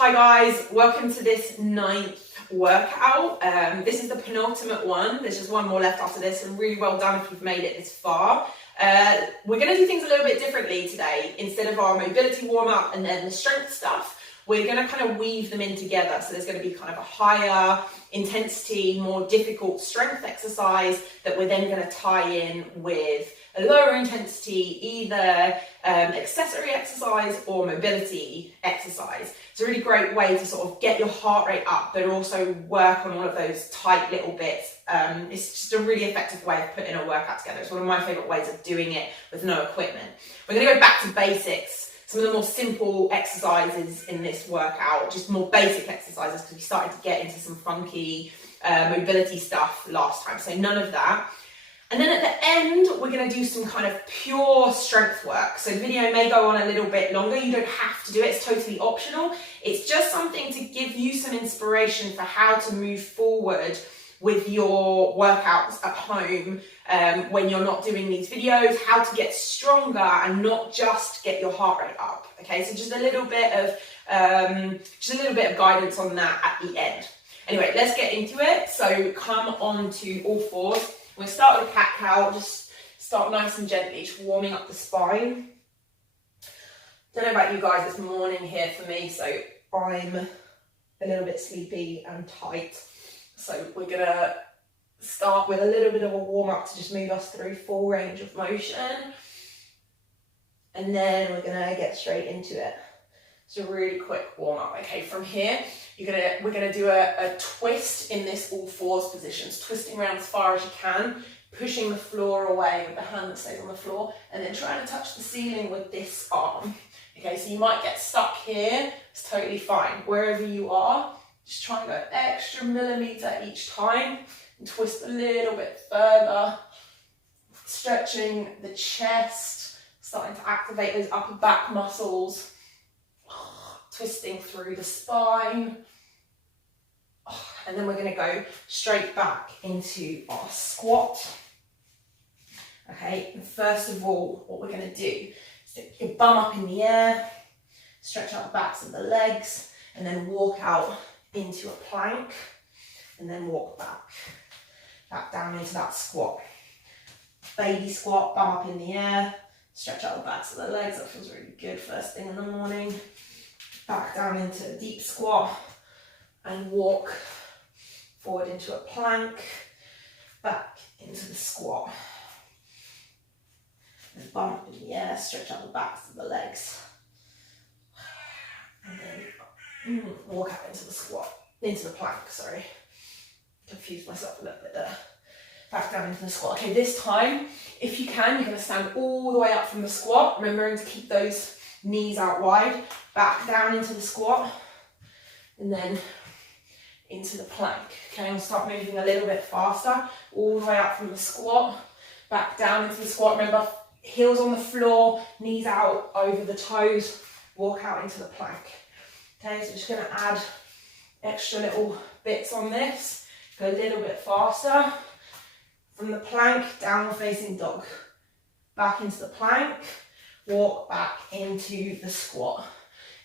Hi guys, welcome to this 9th workout. This is the penultimate one. There's just one more left after this, and really well done if you've made it this far. We're going to do things a little bit differently today. Instead of our mobility warm-up and then the strength stuff, we're going to kind of weave them in together. So there's going to be kind of a higher intensity, more difficult strength exercise that we're then going to tie in with a lower intensity, either accessory exercise or mobility exercise. It's a really great way to sort of get your heart rate up, but also work on all of those tight little bits. It's just a really effective way of putting a workout together. It's one of my favourite ways of doing it with no equipment. We're going to go back to basics. Some of the more simple exercises in this workout, just more basic exercises, because we started to get into some funky mobility stuff last time, so none of that. And then at the end, we're going to do some kind of pure strength work. So the video may go on a little bit longer. You don't have to do it. It's totally optional. It's just something to give you some inspiration for how to move forward with your workouts at home when you're not doing these videos, how to get stronger and not just get your heart rate up. Okay, so just a little bit of guidance on that at the end. Anyway, let's get into it. So come on to all fours. We're going to start with a cat-cow. Just start nice and gently, just warming up the spine. Don't know about you guys, it's morning here for me, so I'm a little bit sleepy and tight. So we're going to start with a little bit of a warm-up to just move us through full range of motion. And then we're going to get straight into it. So really quick warm-up. Okay, from here, we're gonna do a twist in this all fours positions, twisting around as far as you can, pushing the floor away with the hand that stays on the floor, and then trying to touch the ceiling with this arm. Okay, so you might get stuck here. It's totally fine. Wherever you are, just try and go extra millimeter each time and twist a little bit further, stretching the chest, starting to activate those upper back muscles. Twisting through the spine. And then we're going to go straight back into our squat. Okay, and first of all, what we're going to do is stick your bum up in the air, stretch out the backs of the legs, and then walk out into a plank, and then walk back down into that squat. Baby squat, bum up in the air, stretch out the backs of the legs. That feels really good first thing in the morning. Back down into a deep squat and walk forward into a plank, back into the squat. And bum up in the air, stretch out the backs of the legs. And then walk out into the squat, into the plank, sorry. Confused myself a little bit there. Back down into the squat. Okay, this time, if you can, you're going to stand all the way up from the squat, remembering to keep those knees out wide, back down into the squat, and then into the plank. Okay, I'll start moving a little bit faster, all the way up from the squat, back down into the squat. Remember, heels on the floor, knees out over the toes, walk out into the plank. Okay, so just going to add extra little bits on this, go a little bit faster. From the plank, downward facing dog, back into the plank, walk back into the squat.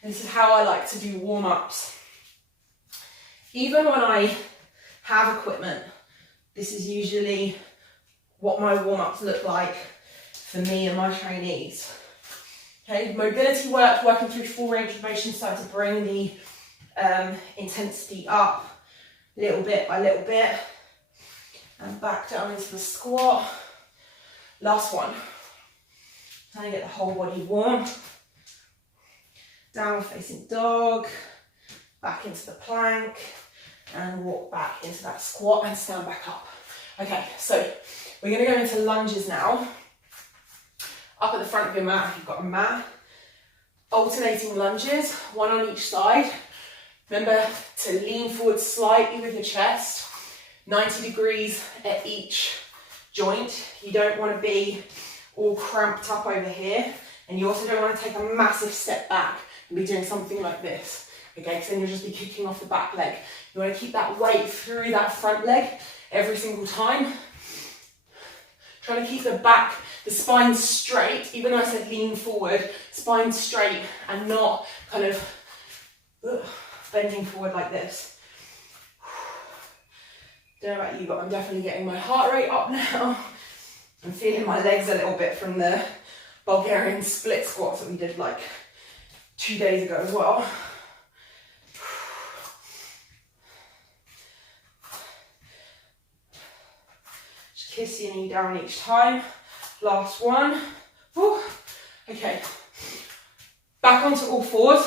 And this is how I like to do warm-ups. Even when I have equipment, this is usually what my warm-ups look like for me and my trainees. Okay, mobility work, working through full range of motion, start to bring the intensity up little bit by little bit. And back down into the squat. Last one. Trying to get the whole body warm. Downward facing dog, back into the plank, and walk back into that squat and stand back up. Okay, so we're going to go into lunges now. Up at the front of your mat if you've got a mat. Alternating lunges, one on each side. Remember to lean forward slightly with your chest, 90 degrees at each joint. You don't want to be all cramped up over here, and you also don't want to take a massive step back and be doing something like this, okay, because then you'll just be kicking off the back leg. You want to keep that weight through that front leg every single time. Trying to keep the spine straight, even though I said lean forward, spine straight and not kind of bending forward like this. Don't know about you, but I'm definitely getting my heart rate up now. I'm feeling my legs a little bit from the Bulgarian split squats that we did like 2 days ago as well. Just kiss your knee down each time. Last one. Whew. Okay. Back onto all fours.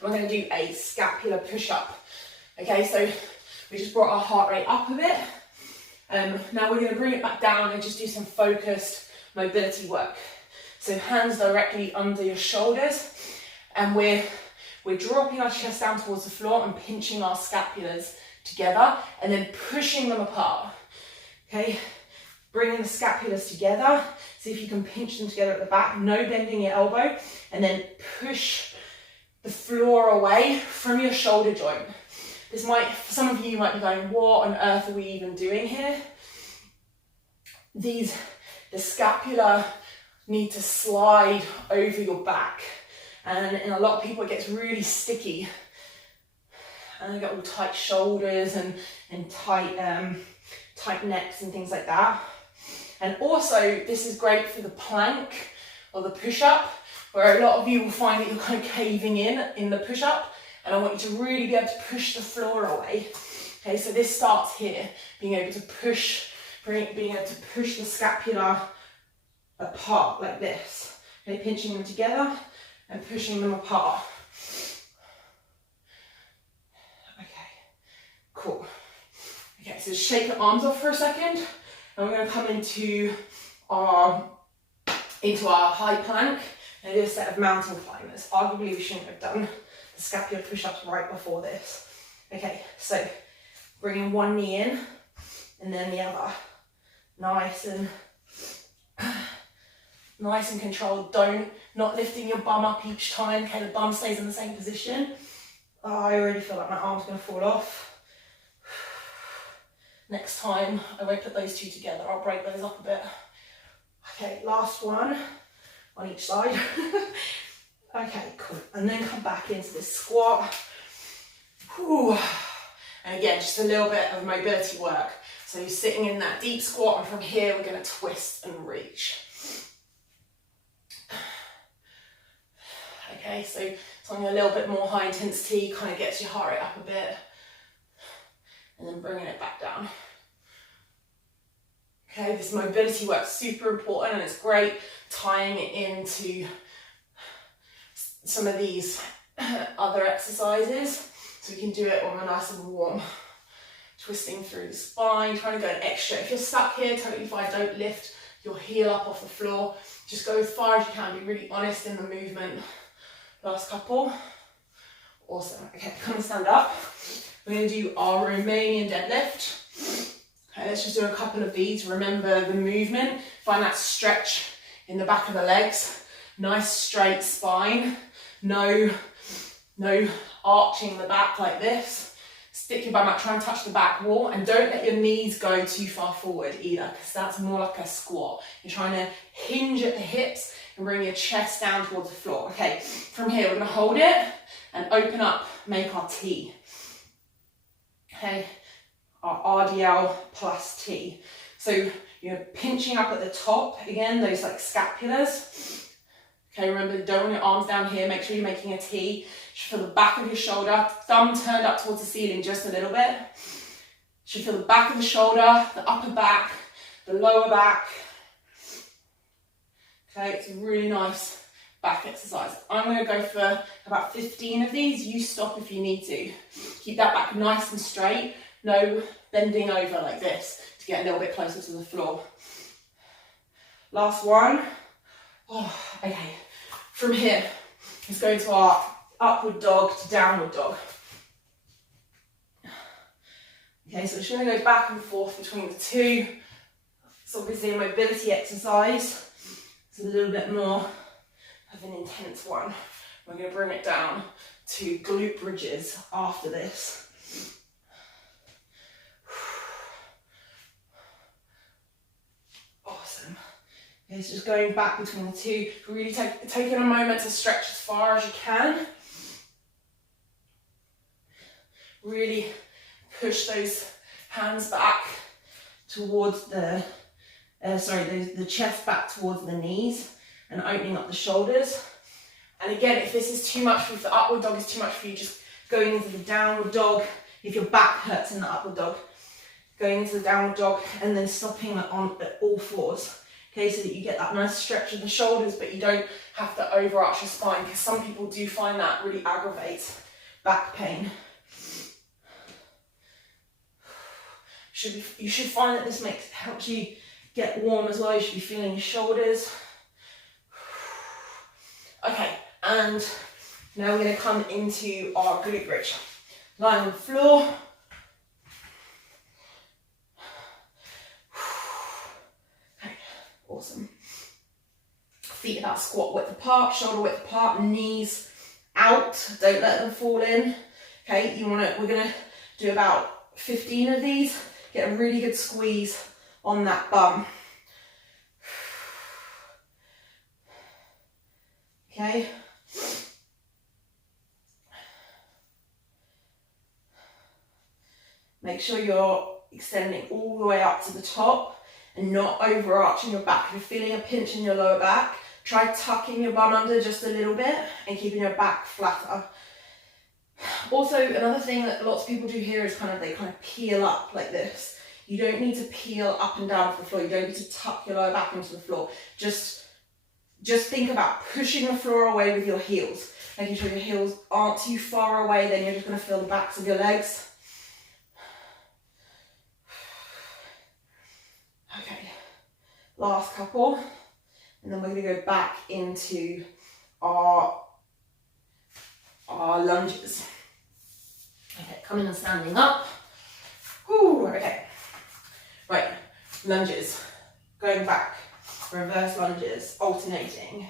We're going to do a scapular push-up. Okay, so we just brought our heart rate up a bit. Now we're going to bring it back down and just do some focused mobility work. So hands directly under your shoulders, and we're dropping our chest down towards the floor and pinching our scapulas together and then pushing them apart. Okay, bringing the scapulas together. See if you can pinch them together at the back, no bending your elbow, and then push the floor away from your shoulder joint. This might, for some of you might be going, what on earth are we even doing here? The scapula need to slide over your back. And in a lot of people it gets really sticky. And they get all tight shoulders and tight necks and things like that. And also this is great for the plank or the push-up, where a lot of you will find that you're kind of caving in the push-up. And I want you to really be able to push the floor away. Okay, so this starts here, being able to push the scapula apart like this. Okay, pinching them together and pushing them apart. Okay, cool. Okay, so shake your arms off for a second, and we're going to come into our high plank and do a set of mountain climbers. Arguably we shouldn't have done the scapular push-ups right before this. Okay, so bringing one knee in and then the other. Nice and controlled. Not lifting your bum up each time. Okay, the bum stays in the same position. Oh, I already feel like my arm's going to fall off. Next time I won't put those two together. I'll break those up a bit. Okay, last one on each side. Okay, cool. And then come back into this squat. Whew. And again, just a little bit of mobility work. So you're sitting in that deep squat, and from here we're going to twist and reach. Okay, so something a little bit more high intensity, kind of gets your heart rate up a bit. And then bringing it back down. Okay, this mobility work's super important, and it's great tying it into some of these other exercises, so we can do it when we're nice and warm. Twisting through the spine, trying to go an extra. If you're stuck here, totally fine. Don't lift your heel up off the floor. Just go as far as you can. Be really honest in the movement. Last couple. Awesome. Okay, come and stand up. We're going to do our Romanian deadlift. Okay, let's just do a couple of these. Remember the movement. Find that stretch in the back of the legs. Nice straight spine. No arching the back like this. Stick your bum out, try and touch the back wall, and don't let your knees go too far forward either, because that's more like a squat. You're trying to hinge at the hips and bring your chest down towards the floor. Okay, from here we're going to hold it and open up, make our T. Okay, our RDL plus T. So you're pinching up at the top, again, those like scapulas. Okay, remember, you don't want your arms down here, make sure you're making a T. Should feel the back of your shoulder, thumb turned up towards the ceiling just a little bit. Should feel the back of the shoulder, the upper back, the lower back. Okay, it's a really nice back exercise. I'm going to go for about 15 of these. You stop if you need to. Keep that back nice and straight. No bending over like this to get a little bit closer to the floor. Last one. Oh, okay. From here, let's go into our upward dog to downward dog. Okay, so we're just going to go back and forth between the two. It's obviously a mobility exercise. It's a little bit more of an intense one. We're going to bring it down to glute bridges after this. Awesome. Okay, so just going back between the two. Really taking a moment to stretch as far as you can. Really push those hands back towards the chest back towards the knees and opening up the shoulders. And again, if this is too much for you, if the upward dog is too much for you, just going into the downward dog. If your back hurts in the upward dog, going into the downward dog and then stopping on at all fours. Okay, so that you get that nice stretch of the shoulders, but you don't have to overarch your spine, because some people do find that really aggravates back pain. You should find that this helps you get warm as well. You should be feeling your shoulders. Okay, and now we're going to come into our glute bridge. Lying on the floor. Okay, awesome. Feet about squat width apart, shoulder width apart, knees out. Don't let them fall in. Okay, we're going to do about 15 of these. Get a really good squeeze on that bum. Okay. Make sure you're extending all the way up to the top and not overarching your back. If you're feeling a pinch in your lower back, try tucking your bum under just a little bit and keeping your back flatter. Also, another thing that lots of people do here is they peel up like this. You don't need to peel up and down to the floor. You don't need to tuck your lower back into the floor. Just think about pushing the floor away with your heels. Making sure your heels aren't too far away, then you're just going to feel the backs of your legs. Okay, last couple. And then we're going to go back into our lunges. Okay, coming and standing up. Ooh, okay. Right, lunges. Going back. Reverse lunges, alternating.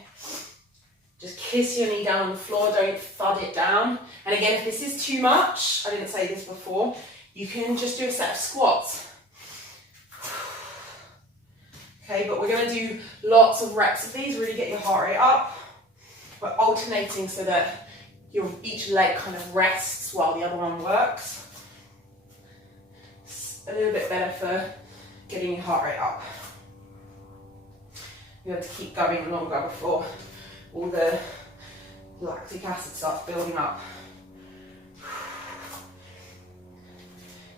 Just kiss your knee down on the floor, don't thud it down. And again, if this is too much, I didn't say this before, you can just do a set of squats. Okay, but we're going to do lots of reps of these, really get your heart rate up. We're alternating so that each leg kind of rests while the other one works. It's a little bit better for getting your heart rate up. You have to keep going longer before all the lactic acid starts building up.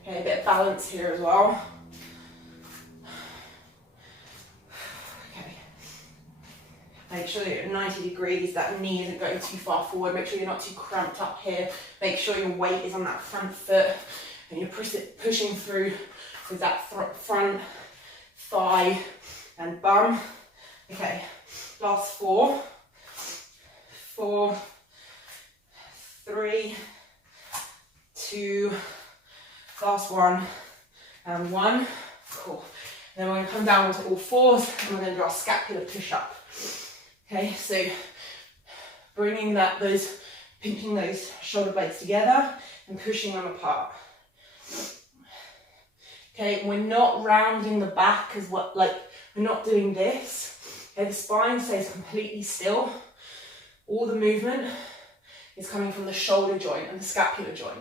Okay, a bit of balance here as well. Okay. Make sure that you're at 90 degrees, that knee isn't going too far forward. Make sure you're not too cramped up here. Make sure your weight is on that front foot and you're pushing through with that front thigh and bum. Okay, last 4, 3, 2, last 1, and 1. Cool. Then we're going to come down onto all fours and we're going to do our scapular push-up. Okay, so pinching those shoulder blades together and pushing them apart. Okay, we're not rounding the back as well, we're not doing this. Okay, the spine stays completely still. All the movement is coming from the shoulder joint and the scapular joint.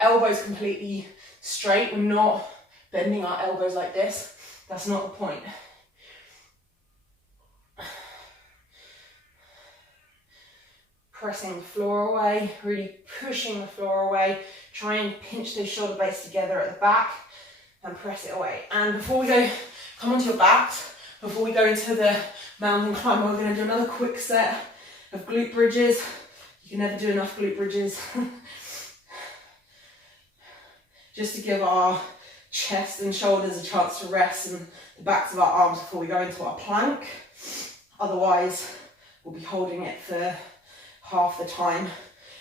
Elbows completely straight. We're not bending our elbows like this. That's not the point. Pressing the floor away, really pushing the floor away. Try and pinch those shoulder blades together at the back and press it away. And before we come onto your backs, before we go into the mountain climb, we're going to do another quick set of glute bridges. You can never do enough glute bridges. Just to give our chest and shoulders a chance to rest and the backs of our arms before we go into our plank. Otherwise, we'll be holding it for half the time.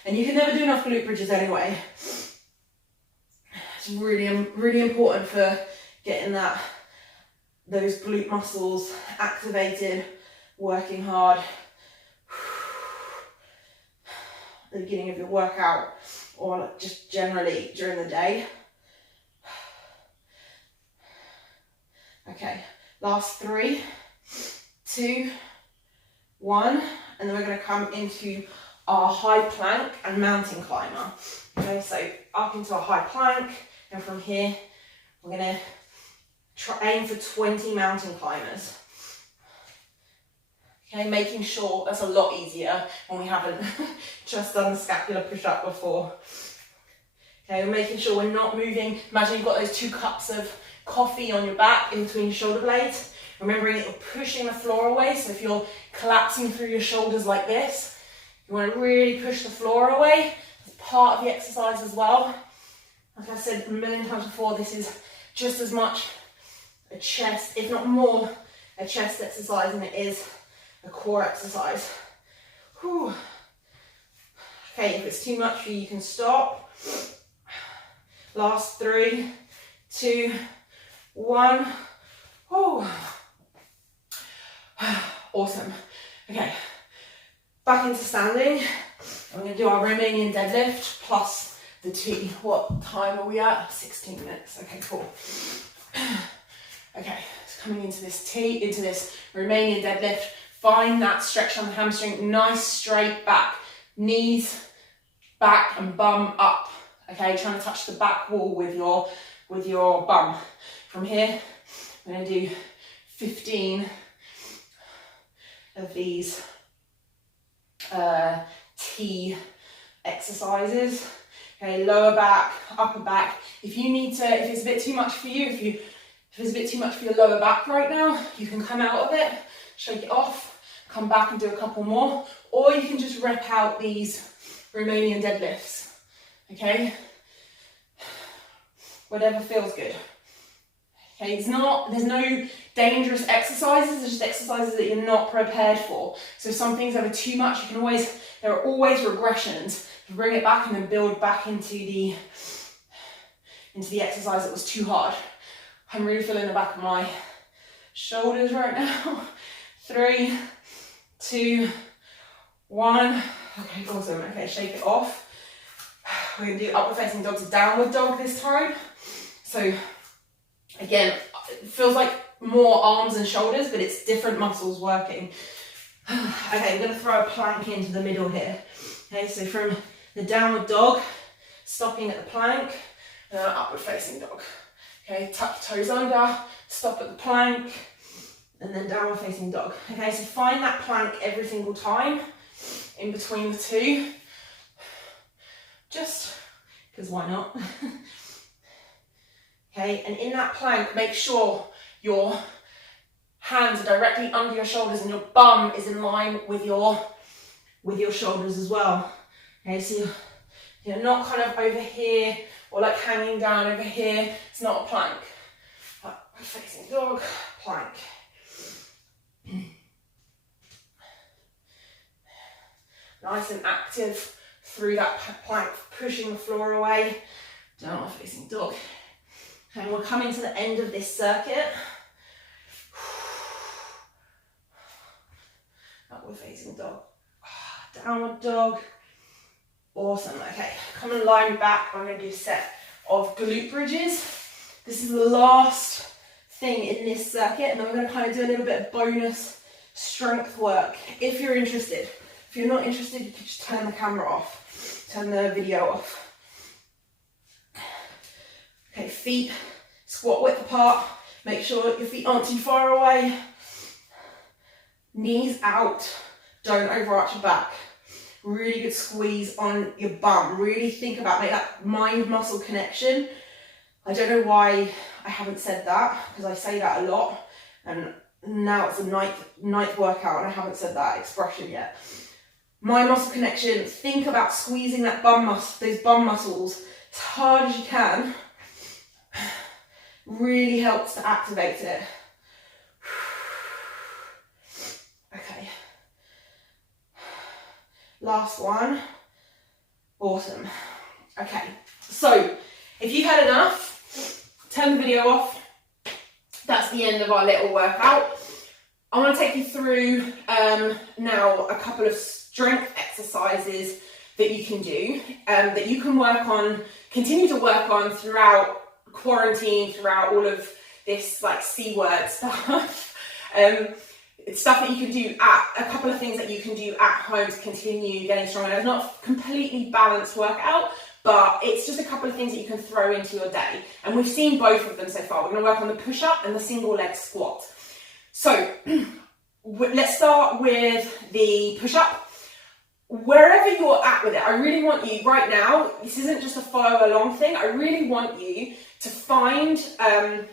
And you can never do enough glute bridges anyway. It's really, really important for getting those glute muscles activated, working hard at the beginning of your workout or just generally during the day. Okay, last 3, 2, 1, and then we're going to come into our high plank and mountain climber. Okay, so up into a high plank, and from here, we're gonna aim for 20 mountain climbers. Okay, making sure that's a lot easier when we haven't just done the scapular push-up before. Okay, we're making sure we're not moving. Imagine you've got those 2 cups of coffee on your back in between your shoulder blades. Remembering that you're pushing the floor away, so if you're collapsing through your shoulders like this, you want to really push the floor away. It's part of the exercise as well. Like I said a million times before, this is just as much a chest, if not more, a chest exercise than it is a core exercise. Whew. Okay, if it's too much for you, you can stop. Last 3, 2, 1. Whew. Awesome. Okay, back into standing. I'm going to do our Romanian deadlift plus the T. What time are we at? 16 minutes. Okay, cool. Okay, so coming into this T, into this Romanian deadlift. Find that stretch on the hamstring. Nice straight back. Knees back and bum up. Okay, trying to touch the back wall with your bum. From here, I'm going to do 15 of these T exercises. Okay, lower back, upper back. If you need to, if it's a bit too much for you, if it's a bit too much for your lower back right now, you can come out of it, shake it off, come back and do a couple more, or you can just rep out these Romanian deadlifts. Okay, whatever feels good. Okay, there's no dangerous exercises, there's just exercises that you're not prepared for. So if some things are too much, there are always regressions. You bring it back and then build back into the exercise that was too hard. I'm really feeling the back of my shoulders right now. 3, 2, 1. Okay, awesome. Okay, shake it off. We're going to do upward facing dog to downward dog this time. So again, it feels like more arms and shoulders, but it's different muscles working. Okay, I'm going to throw a plank into the middle here. Okay, so from the downward dog, stopping at the plank, and then upward facing dog. Okay, tuck toes under, stop at the plank, and then downward facing dog. Okay, so find that plank every single time in between the two. Just because why not? Okay, and in that plank, make sure your hands are directly under your shoulders and your bum is in line with your shoulders as well. Okay, so you're not kind of over here or like hanging down over here. It's not a plank. Facing dog, plank. Nice and active through that plank, pushing the floor away. Downward facing dog. And we're coming to the end of this circuit. Upward facing dog. Downward dog. Awesome. Okay, come and lie me back. I'm going to do a set of glute bridges. This is the last thing in this circuit, and then we're going to kind of do a little bit of bonus strength work if you're interested. If you're not interested, you can just turn the camera off, turn the video off. Okay, feet squat width apart. Make sure your feet aren't too far away. Knees out. Don't overarch your back. Really good squeeze on your bum. Really think about, make that mind-muscle connection. I don't know why I haven't said that, because I say that a lot, and now it's the ninth workout and I haven't said that expression yet. Mind-muscle connection. Think about squeezing that those bum muscles as hard as you can. Really helps to activate it. Okay. Last one. Awesome. Okay, so if you've had enough, turn the video off. That's the end of our little workout. I want to take you through now a couple of strength exercises that you can do, that you can work on, continue to work on throughout quarantine, throughout all of this like C word stuff. it's stuff that you can do a couple of things that you can do at home to continue getting stronger. It's not a completely balanced workout, but it's just a couple of things that you can throw into your day. And we've seen both of them so far. We're going to work on the push-up and the single leg squat. So let's start with the push-up. Wherever you're at with it, I really want you right now, this isn't just a follow along thing, I really want you to find an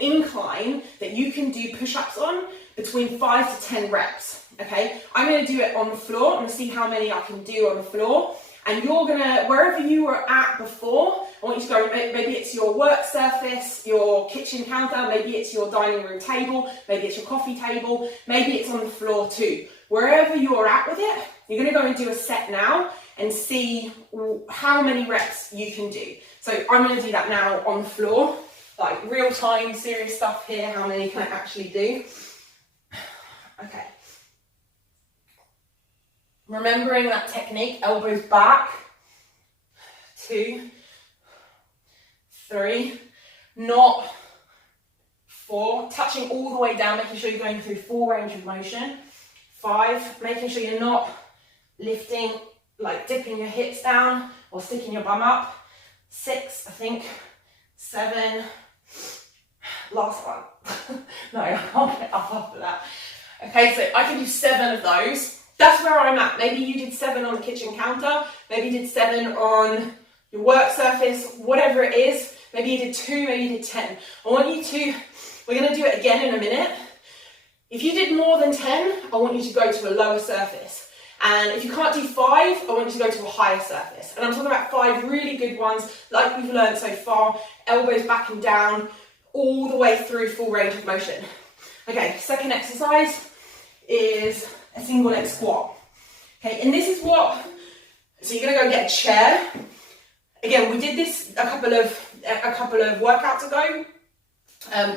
incline that you can do push-ups on between 5 to 10 reps, okay? I'm going to do it on the floor. I'm going to see how many I can do on the floor. And you're going to, wherever you were at before, I want you to go, maybe it's your work surface, your kitchen counter, maybe it's your dining room table, maybe it's your coffee table, maybe it's on the floor too. Wherever you're at with it, you're going to go and do a set now and see how many reps you can do. So I'm going to do that now on the floor, like real time, serious stuff here. How many can I actually do? Okay. Remembering that technique, elbows back, 2, 3, not 4, touching all the way down, making sure you're going through full range of motion, 5, making sure you're not lifting, like dipping your hips down or sticking your bum up, 6, I think, 7, last one, no, I can't get up after that. Okay, so I can do 7 of those. That's where I'm at. Maybe you did 7 on the kitchen counter, maybe you did 7 on your work surface, whatever it is. Maybe you did 2, maybe you did 10. I want you to, we're going to do it again in a minute. If you did more than 10, I want you to go to a lower surface. And if you can't do 5, I want you to go to a higher surface. And I'm talking about 5 really good ones, like we've learned so far, elbows back and down, all the way through full range of motion. Okay, second exercise is a single leg squat. Okay, and this is what, so you're gonna go get a chair. Again, we did this a couple of workouts ago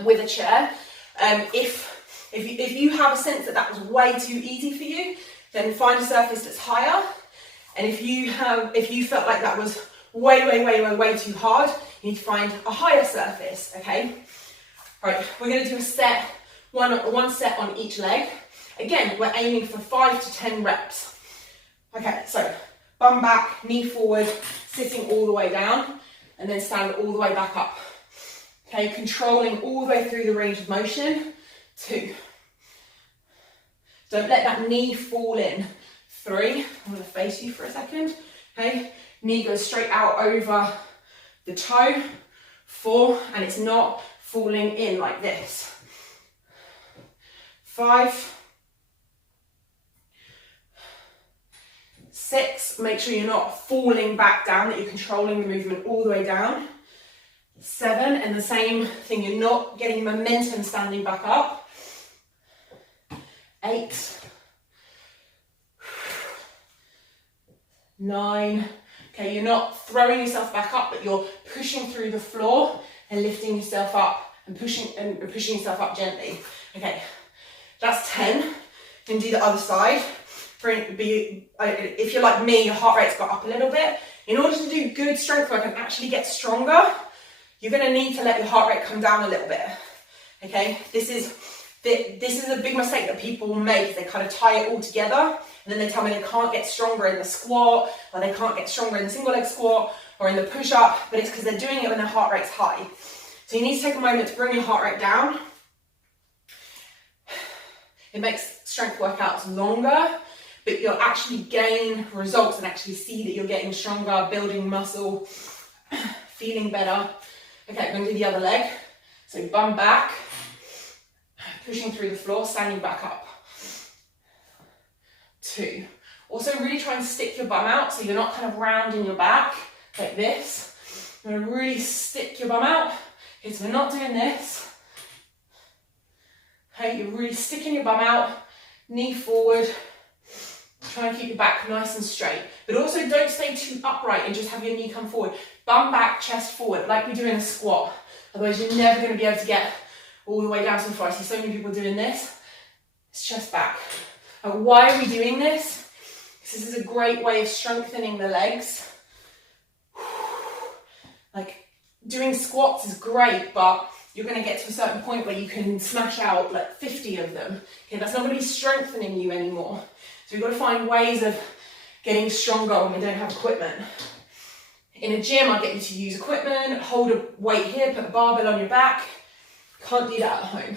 with a chair. If you have a sense that was way too easy for you, then find a surface that's higher. And if you felt like that was way too hard, you need to find a higher surface. Okay. All right, we're gonna do a set, one set on each leg. Again, we're aiming for 5 to 10 reps. Okay, so bum back, knee forward, sitting all the way down, and then stand all the way back up. Okay, controlling all the way through the range of motion. 2. Don't let that knee fall in. 3, I'm gonna face you for a second. Okay, knee goes straight out over the toe. 4, and it's not falling in like this. 5, 6, make sure you're not falling back down, that you're controlling the movement all the way down. 7, and the same thing, you're not getting momentum standing back up. 8, 9, okay, you're not throwing yourself back up, but you're pushing through the floor and lifting yourself up and pushing yourself up gently. Okay, that's 10. You can do the other side. If you're like me, your heart rate's got up a little bit. In order to do good strength work and actually get stronger, you're going to need to let your heart rate come down a little bit. Okay, this is a big mistake that people make. They kind of tie it all together, and then they tell me they can't get stronger in the squat, or they can't get stronger in the single leg squat, or in the push-up, but it's because they're doing it when their heart rate's high. So you need to take a moment to bring your heart rate down. It makes strength workouts longer, but you'll actually gain results and actually see that you're getting stronger, building muscle, feeling better. Okay, I'm going to do the other leg. So bum back, pushing through the floor, standing back up. 2. Also really try and stick your bum out so you're not kind of rounding your back like this. You're going to really stick your bum out. Okay, so we're not doing this. Okay, you're really sticking your bum out, knee forward. Try and keep your back nice and straight, but also don't stay too upright and just have your knee come forward. Bum back, chest forward, like we do in a squat. Otherwise you're never going to be able to get all the way down to the floor. I see so many people doing this. It's chest back. And why are we doing this? Because this is a great way of strengthening the legs. Like doing squats is great, but you're going to get to a certain point where you can smash out like 50 of them. Okay, that's not going to be strengthening you anymore. So we've got to find ways of getting stronger when we don't have equipment. In a gym, I'll get you to use equipment, hold a weight here, put a barbell on your back. Can't do that at home.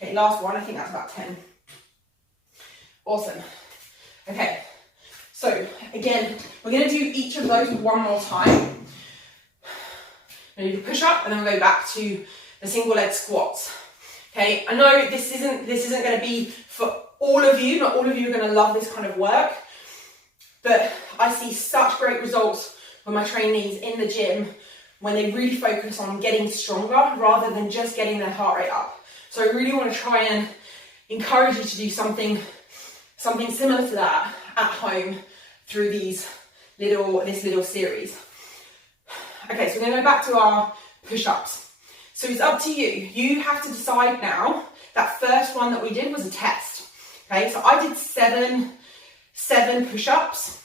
Okay, last one, I think that's about 10. Awesome. Okay, so again, we're going to do each of those one more time. I'm going to do push up and then we'll go back to the single leg squats. Okay, I know this isn't going to be for all of you, not all of you are going to love this kind of work, but I see such great results with my trainees in the gym when they really focus on getting stronger rather than just getting their heart rate up. So I really want to try and encourage you to do something similar to that at home through this little series. Okay, so we're going to go back to our push-ups. So it's up to you. You have to decide now. That first one that we did was a test. Okay, so I did seven push-ups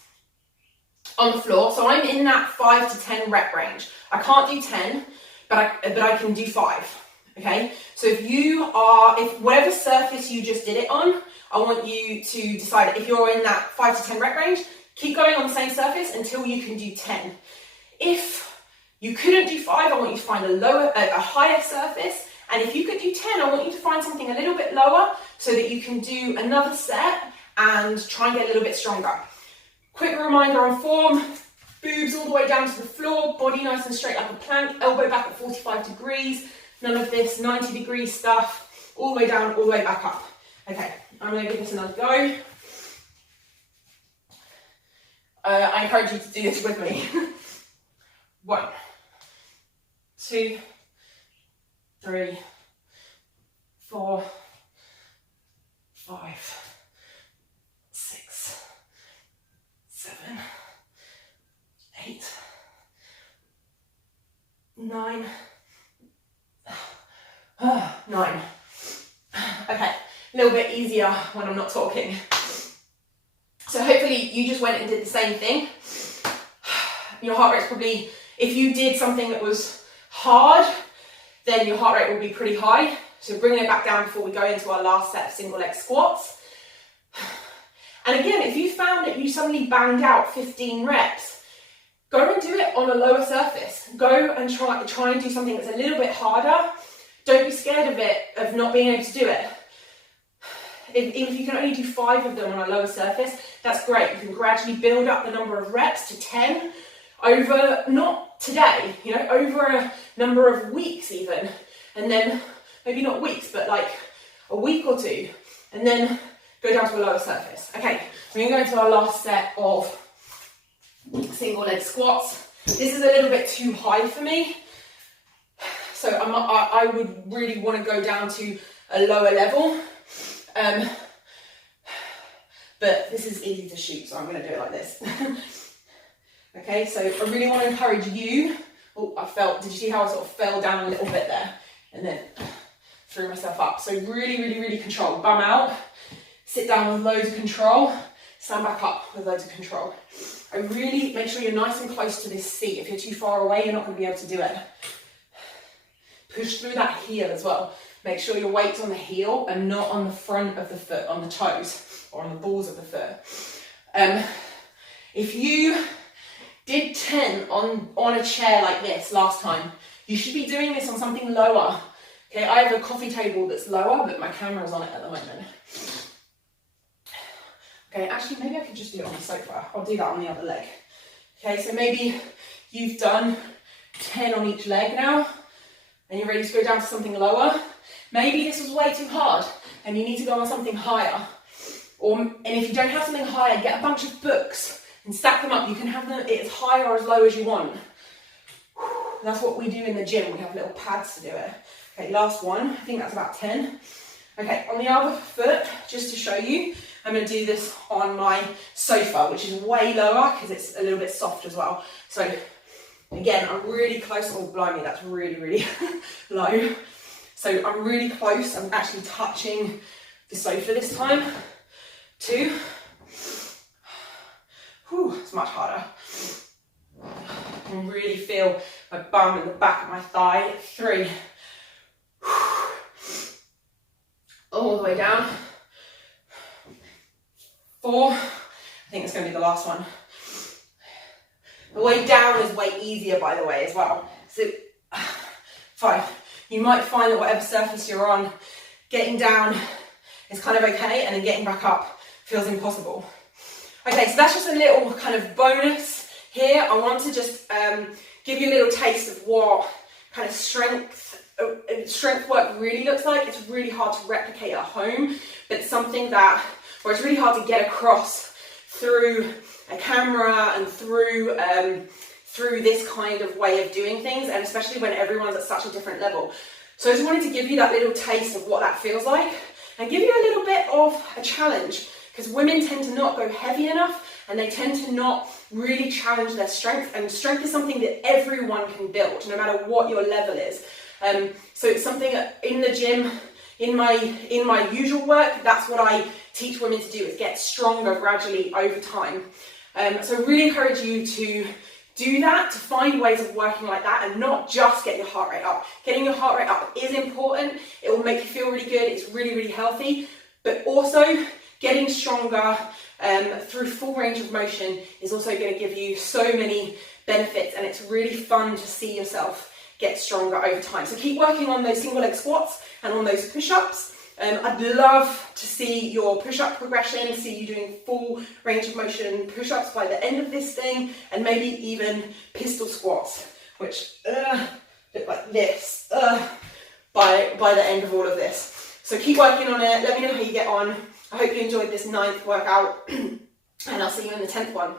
on the floor. So I'm in that 5 to 10 rep range. I can't do 10, but I can do 5. Okay, so if whatever surface you just did it on, I want you to decide if you're in that 5 to 10 rep range, keep going on the same surface until you can do 10. If you couldn't do 5, I want you to find a higher surface. And if you could do 10, I want you to find something a little bit lower so that you can do another set and try and get a little bit stronger. Quick reminder on form, boobs all the way down to the floor, body nice and straight like a plank, elbow back at 45 degrees, none of this 90-degree stuff, all the way down, all the way back up. Okay, I'm going to give this another go. I encourage you to do this with me. 1, 2, 3, 4, 5, 6, 7, 8, 9. 9. Okay, a little bit easier when I'm not talking. So hopefully you just went and did the same thing. Your heart rate's probably, if you did something that was hard, then your heart rate will be pretty high. So bringing it back down before we go into our last set of single leg squats. And again, if you found that you suddenly banged out 15 reps, go and do it on a lower surface. Go and try and do something that's a little bit harder. Don't be scared of not being able to do it. Even if you can only do 5 of them on a lower surface, that's great. You can gradually build up the number of reps to 10 over, not today, over a number of weeks even. And then, maybe not weeks, but like a week or 2. And then go down to a lower surface. Okay, we're going to go into our last set of single leg squats. This is a little bit too high for me. So I would really want to go down to a lower level. But this is easy to shoot, so I'm going to do it like this. Okay, so I really want to encourage you. Oh, did you see how I sort of fell down a little bit there? And then threw myself up. So really, really, really control. Bum out, sit down with loads of control, stand back up with loads of control. I really make sure you're nice and close to this seat. If you're too far away, you're not going to be able to do it. Push through that heel as well. Make sure your weight's on the heel and not on the front of the foot, on the toes or on the balls of the foot. If you did 10 on a chair like this last time, you should be doing this on something lower. Okay, I have a coffee table that's lower, but my camera's on it at the moment. Okay, actually, maybe I could just do it on the sofa. I'll do that on the other leg. Okay, so maybe you've done 10 on each leg now, and you're ready to go down to something lower. Maybe this was way too hard, and you need to go on something higher. And if you don't have something higher, get a bunch of books and stack them up. You can have them as high or as low as you want. That's what we do in the gym. We have little pads to do it. Okay, last one. I think that's about 10. Okay, on the other foot, just to show you, I'm going to do this on my sofa, which is way lower because it's a little bit soft as well. So again, I'm really close. Oh, blimey, that's really, really low. So I'm really close. I'm actually touching the sofa this time. 2. Whew, it's much harder. And really feel my bum and the back of my thigh. 3. All the way down. 4. I think it's going to be the last one. The way down is way easier, by the way, as well. So 5. You might find that whatever surface you're on, getting down is kind of okay, and then getting back up feels impossible. Okay, so that's just a little kind of bonus here. I want to just give you a little taste of what kind of strength work really looks like. It's really hard to replicate at home, but it's something where it's really hard to get across through a camera and through this kind of way of doing things, and especially when everyone's at such a different level. So I just wanted to give you that little taste of what that feels like and give you a little bit of a challenge, because women tend to not go heavy enough and they tend to not really challenge their strength, and strength is something that everyone can build no matter what your level is. So it's something in the gym, in my usual work, that's what I teach women to do, is get stronger gradually over time. So I really encourage you to do that, to find ways of working like that and not just get your heart rate up. Getting your heart rate up is important. It will make you feel really good. It's really, really healthy. But also getting stronger through full range of motion is also going to give you so many benefits, and it's really fun to see yourself get stronger over time. So keep working on those single leg squats and on those push-ups. I'd love to see your push-up progression, see you doing full range of motion push-ups by the end of this thing, and maybe even pistol squats, which look like this by the end of all of this. So keep working on it. Let me know how you get on. I hope you enjoyed this 9th workout, and I'll see you in the 10th one.